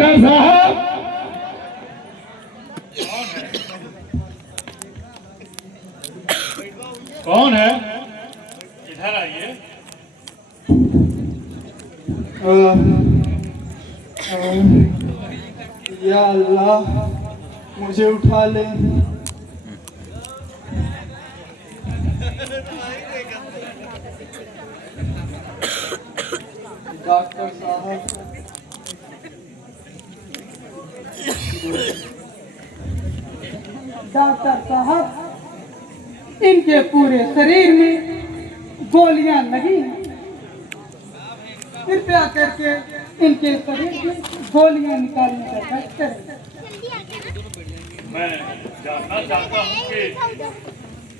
Doctor साहब कौन है? इधर आइए। या अल्लाह मुझे उठा ले। डॉक्टर साहब डॉक्टर साहब, इनके पूरे शरीर में गोलियां लगी हैं। कृपया करके इनके शरीर में गोलियां निकालने का कष्ट करें। मैं जानना चाहता हूँ कि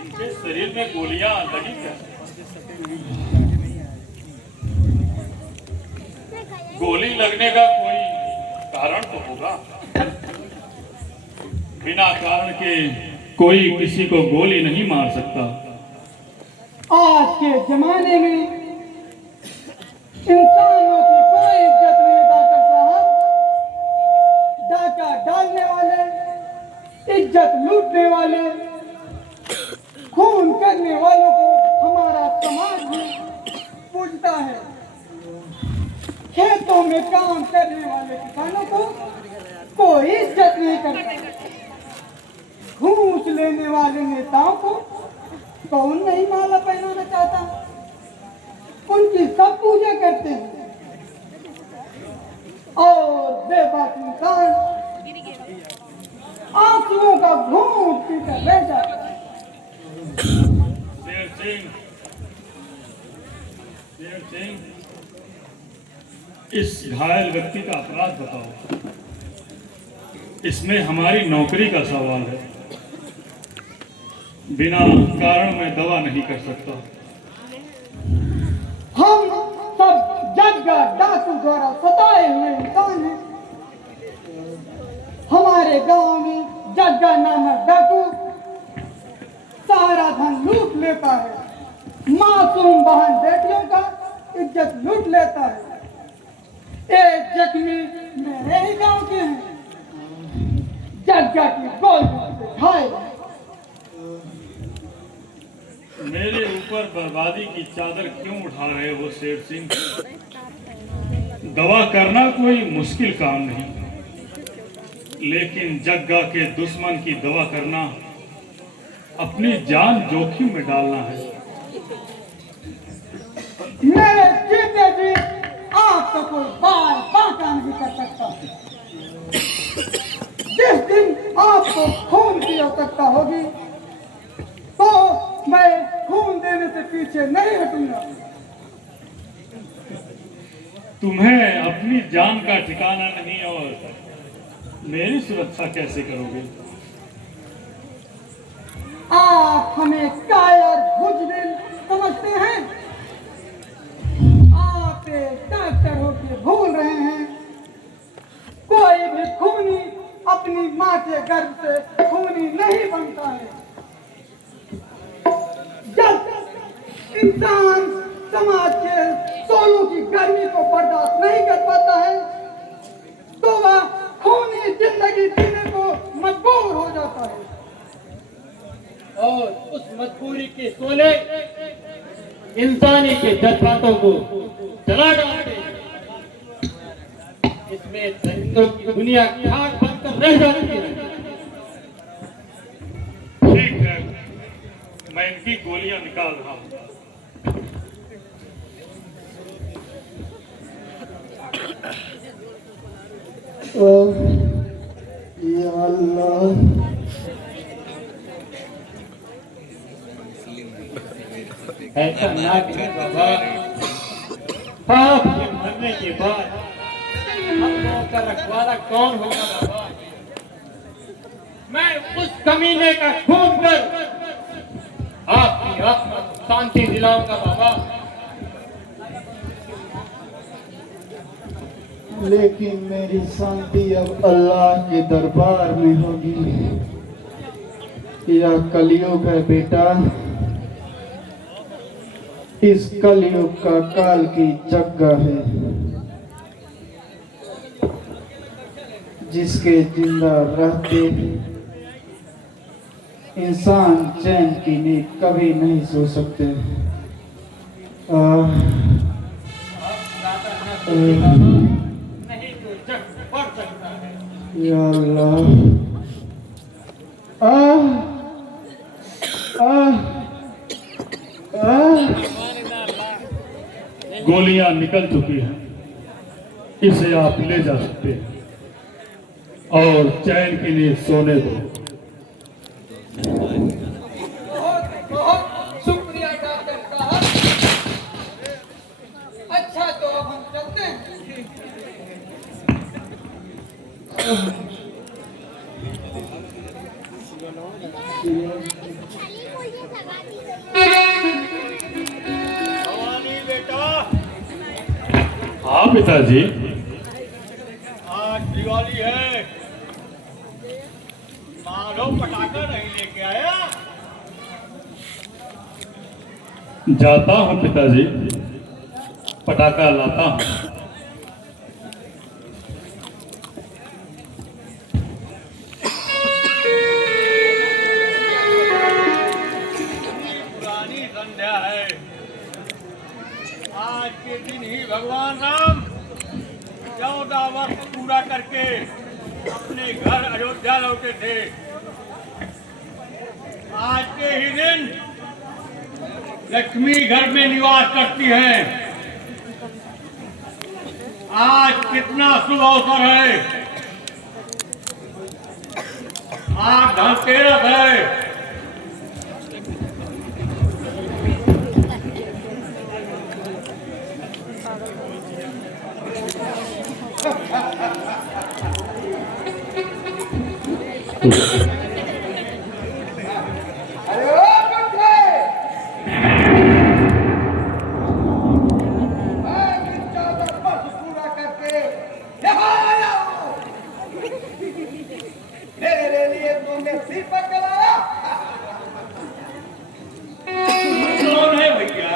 इनके शरीर में गोलियां लगी क्या? गोली लगने का कोई कारण तो होगा। बिना कारण के कोई किसी को गोली नहीं मार सकता। आज के जमाने में इंसानों की कोई इज्जत नहीं है डॉक्टर साहब। डाका डालने वाले, इज्जत लूटने वाले, खून करने वालों को हमारा समाज में पूजता है। खेतों में काम करने वाले किसानों को कोई इज्जत नहीं करता। घूस लेने वाले नेताओं को कौन नहीं माला पहनाना चाहता। उनकी सब पूजा करते हैं और बेबाक इंसान आंसुओं का घूंट पीकर रह जाता है। शेर सिंह, इस घायल व्यक्ति का अपराध बताओ। इसमें हमारी नौकरी का सवाल है। बिना कारण मैं दवा नहीं कर सकता। हम सब जग्गा डाकू द्वारा सताए हुए इंसान हैं। हमारे गांव में जग्गा नामक डाकू सारा धन लूट लेता है। मासूम बहन बेटियों का इज्जत लूट लेता है। एक जख्मी मेरे ही गांव के हैं। जग्गा की गोलियों से घायल है। मेरे ऊपर बर्बादी की चादर क्यों उठा रहे हो शेर सिंह? दवा करना कोई मुश्किल काम नहीं, लेकिन जग्गा के दुश्मन की दवा करना अपनी जान जोखिम में डालना है। मेरे जीते जी आपको कोई बाल बांका नहीं कर सकता। जिस दिन आपको खून की आवश्यकता होगी तो मैं खून देने से पीछे नहीं हटूंगा। तुम्हें अपनी जान का ठिकाना नहीं और मेरी सुरक्षा कैसे करोगे? आप हमें कायर बुजदिल समझते हैं। आप एक डॉक्टर होकर भूल रहे हैं। कोई भी खूनी अपनी माँ के गर्भ से खूनी नहीं बनता है। जब इंसान समाज के सोलों की गर्मी को बर्दाश्त नहीं कर पाता है तो वह खूनी जिंदगी जीने को मजबूर हो जाता है और उस मजबूरी के सोले इंसानी के जज्बातों को जला डालते हैं। इसमें दरिंदों की दुनिया खाक बनकर रह जाती है। ठीक है, मैं इनकी गोलियां निकाल रहा हूं। या अल्लाह ऐसा ना करे बाबा। पाप के मरने के बाद हम लोगों का रखवाला कौन होगा बाबा? मैं उस कमीने का खून कर आपकी आत्मा को शांति दिलाऊंगा बाबा। लेकिन मेरी शांति अब अल्लाह के दरबार में होगी। यह कलयुग है बेटा। इस कलयुग का काल की जग्गा है। जिसके जिंदा रहते इंसान चैन की नींद कभी नहीं सो सकते। नहीं तो जग बढ़ सकता है। या अल्लाह। गोलियां निकल चुकी हैं, इसे आप ले जा सकते हैं और चैन की नींद सोने दो। बहुत बहुत शुक्रिया डॉक्टर साहब। अच्छा तो अब हम चलते हैं। भवानी बेटा, हाँ पिताजी। आज दिवाली है, मारो पटाखा नहीं लेके आया। जाता हूँ पिताजी, पटाखा लाता हूँ। पुरानी संध्या है। आज के दिन ही भगवान राम 14 वर्ष पूरा करके अपने घर अयोध्या लौटे थे। आज के ही दिन लक्ष्मी घर में निवास करती है। आज कितना शुभ अवसर है। आज धनतेरस है। अरे ओ बच्चे, मैं भी 14 वर्ष पूरा करके यहाँ आया हूँ। मेरे लिए तुमने सिर पर चलाया। कौन है भैया?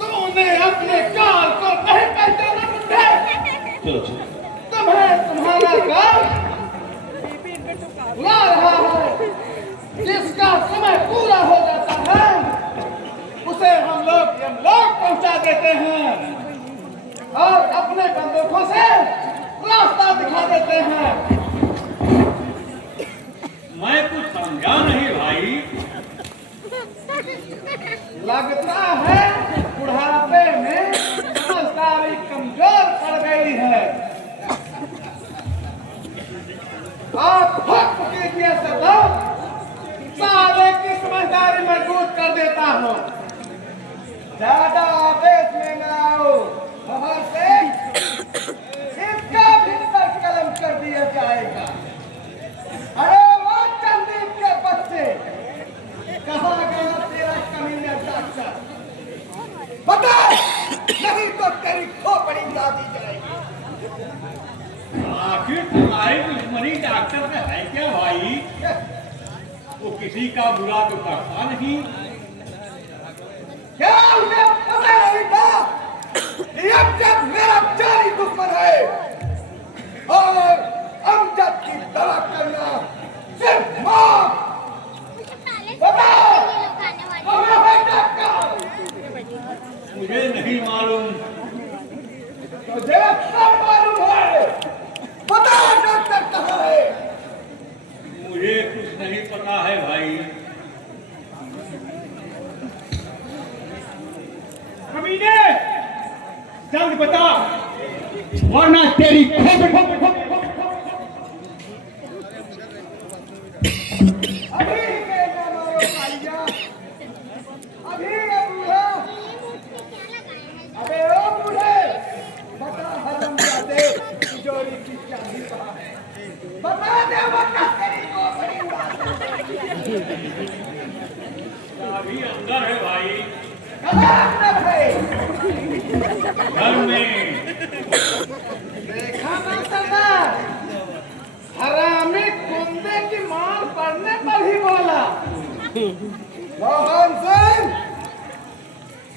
तुमने अपने काल को नहीं पहचाना मुझे। तुम्हें तुम्हारा काल ला रहा है। जिसका समय पूरा हो जाता है उसे हम लोग पहुंचा देते हैं और अपने बंदूकों से रास्ता दिखा देते हैं। मैं कुछ समझा नहीं भाई। लगता है बुढ़ापे में समझदारी कमजोर पड़ गई है। आप हक कीजिए सदा, सारे की समझदारी मजबूत कर देता हूँ। ज्यादा आवेश में न आओ, बाहर से इसका भी सर कलम कर दिया जाएगा। अरे वो चंदीप के बच्चे, कहाँ गया तेरा कमीना डॉक्टर? बता, नहीं तो तेरी खोपड़ी ला दी जाएगी। आखिर तुम्हारी दुश्मनी डॉक्टर से है क्या भाई? वो किसी का बुरा तो करता नहीं। क्या उन्हें पता नहीं था कि अमजद मेरा जानी दुश्मन है और अमजद की दवा करना सिर्फ मौत। बताओ, कहाँ है डॉक्टर? मुझे नहीं मालूम। तुझे सब मालूम है। बता डॉक्टर कहाँ है? मुझे कुछ नहीं पता है भाई। कमीने, जल्द बता, वरना तेरी खोपड़ी। अभी के ना मारो भैया, अभी ये बूढ़ा। अबे ओ बूढ़े, बता हरामजादे, तिजोरी की चाबी कहाँ है? बता दे वरना तेरी खोपड़ी उड़ा दूंगा। अभी अंदर है भाई, कहाँ अंदर है? घर में। देखा ना सरदार, हरामी कुंदे की मार पड़ने पर ही बोला। मोहन सिंह,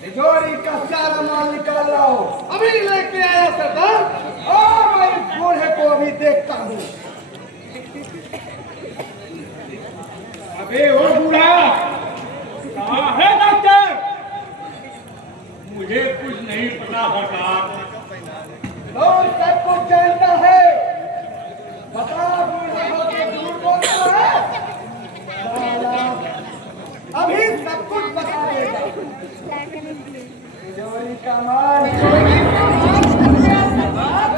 तिजोरी का सारा माल निकाल लाओ। मुझे कुछ नहीं पता सरकार। तो सब कुछ जानता है, बता बूढ़ा होके झूठ बोलता है। साला, अभी सब कुछ बता देगा। तिजोरी का माल ठीक है बात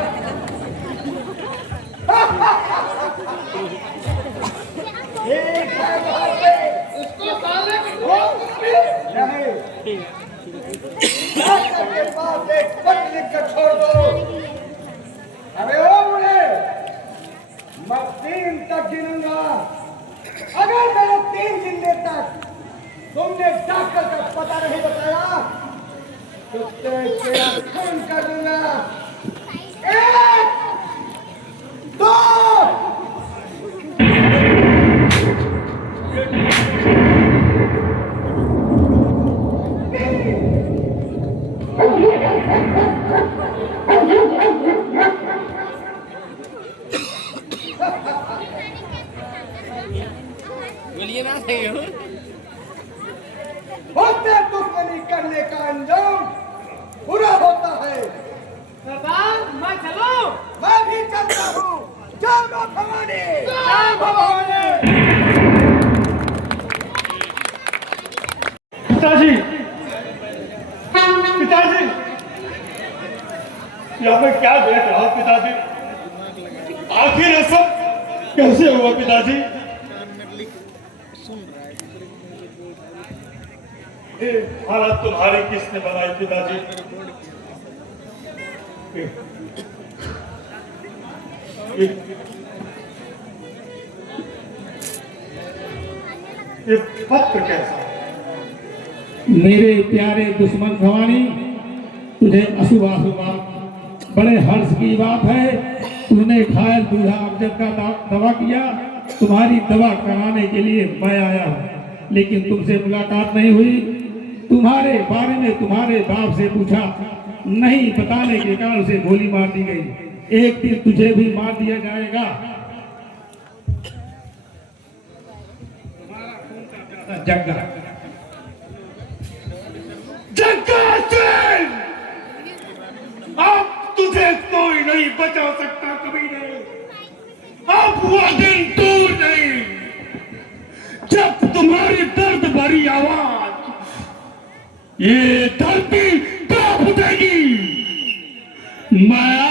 है। उसको साले को नहीं डॉक्टर के पास एक पत्र लिख कर छोड़ दो। अबे ओ बूढ़े, मैं 3 तक गिनूंगा। अगर मेरे 3 गिनने तक तुमने डॉक्टर का पता नहीं बताया तो तेरा खून कर दूंगा। 1 2 होते दुश्मनी करने का अंजाम बुरा होता है। सरदार मैं चलो। मैं भी चलता हूँ। जय मां भवानी, जय भवानी। पिताजी, पिताजी, यहाँ पे क्या देख रहा हूँ पिताजी? आखिर ये सब कैसे हुआ पिताजी? ये हालत तुम्हारी किसने बनाई पिताजी? ये पत्र कैसा? मेरे प्यारे दुश्मन भवानी, तुझे अशुभ बड़े हर्ष की बात है। तूने घायल बूढ़ा अफजल का दवा किया। तुम्हारी दवा कराने के लिए मैं आया हूँ, लेकिन तुमसे मुलाकात नहीं हुई। तुम्हारे बारे में तुम्हारे बाप से पूछा, नहीं बताने के कारण से गोली मार दी गई। एक दिन तुझे भी मार दिया जाएगा। जग्गा जग्गा सिंह, अब तुझे कोई नहीं बचा सकता कभी नहीं। अब वो दिन दूर नहीं जब तुम्हारी दर्द भरी आवाज ये धरती कांप उठेगी। मैं